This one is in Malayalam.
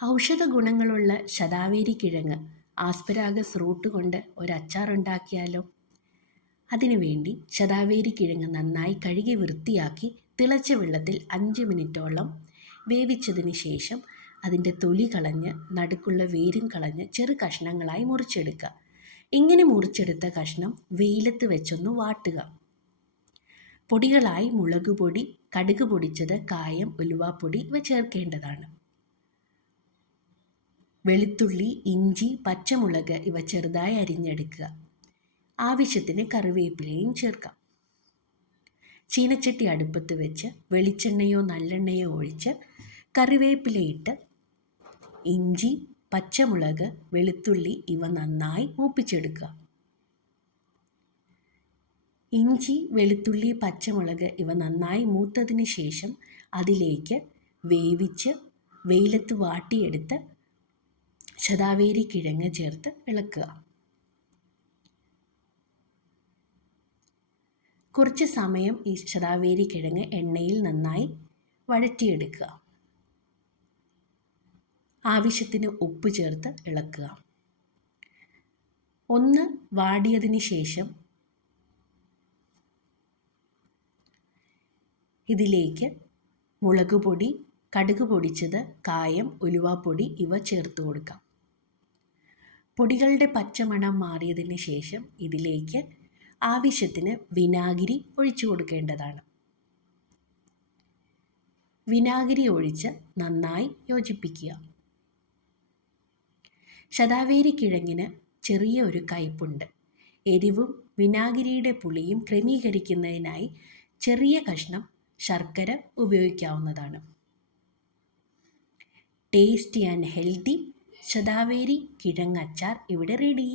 ഔഷധ ഗുണങ്ങളുള്ള ശതാവേരി കിഴങ്ങ് ആസ്പരാഗസ് റൂട്ട് കൊണ്ട് ഒരു അച്ചാർ ഉണ്ടാക്കിയാലോ അതിനുവേണ്ടി ശതാവേരി കിഴങ്ങ് നന്നായി കഴുകി വൃത്തിയാക്കി തിളച്ച വെള്ളത്തിൽ അഞ്ച് മിനിറ്റോളം വേവിച്ചതിന് ശേഷം അതിന്റെ തൊലി കളഞ്ഞ് നടുക്കുള്ള വേരും കളഞ്ഞ് ചെറു കഷ്ണങ്ങളായി മുറിച്ചെടുക്കുക. ഇങ്ങനെ മുറിച്ചെടുത്ത കഷ്ണം വെയിലത്ത് വെച്ചൊന്ന് വാട്ടുക. പൊടികളായി മുളക് പൊടി കടുക് പൊടിച്ചത് കായം ഉലുവാപ്പൊടി ഇവ ചേർക്കേണ്ടതാണ്. വെളുത്തുള്ളി ഇഞ്ചി പച്ചമുളക് ഇവ ചെറുതായി അരിഞ്ഞെടുക്കുക. ആവശ്യത്തിന് കറിവേപ്പിലയും ചേർക്കാം. ചീനച്ചട്ടി അടുപ്പത്ത് വെച്ച് വെളിച്ചെണ്ണയോ നല്ലെണ്ണയോ ഒഴിച്ച് കറിവേപ്പിലയിട്ട് ഇഞ്ചി പച്ചമുളക് വെളുത്തുള്ളി ഇവ നന്നായി മൂപ്പിച്ചെടുക്കുക. ഇഞ്ചി വെളുത്തുള്ളി പച്ചമുളക് ഇവ നന്നായി മൂത്തതിന് ശേഷം അതിലേക്ക് വേവിച്ച് വെയിലത്ത് വാട്ടിയെടുത്ത് ശതാവേരി കിഴങ്ങ് ചേർത്ത് ഇളക്കുക. കുറച്ച് സമയം ഈ ശതാവേരി കിഴങ്ങ് എണ്ണയിൽ നന്നായി വഴറ്റിയെടുക്കുക. ആവശ്യത്തിന് ഉപ്പ് ചേർത്ത് ഇളക്കുക. ഒന്ന് വാടിയതിന് ശേഷം ഇതിലേക്ക് മുളക് പൊടി കടുക് പൊടിച്ചത് കായം ഉലുവാപ്പൊടി ഇവ ചേർത്ത് കൊടുക്കാം. പൊടികളുടെ പച്ചമണം മാറിയതിന് ശേഷം ഇതിലേക്ക് ആവശ്യത്തിന് വിനാഗിരി ഒഴിച്ചു കൊടുക്കേണ്ടതാണ്. വിനാഗിരി ഒഴിച്ച് നന്നായി യോജിപ്പിക്കുക. ശതാവേരി കിഴങ്ങിന് ചെറിയ ഒരു കയ്പുണ്ട്. എരിവും വിനാഗിരിയുടെ പുളിയും ക്രമീകരിക്കുന്നതിനായി ചെറിയ കഷ്ണം ശർക്കര ഉപയോഗിക്കാവുന്നതാണ്. ടേസ്റ്റി ആൻഡ് ഹെൽത്തി ശതാവേരി കിഴങ്ങച്ചാർ ഇവിടെ റെഡി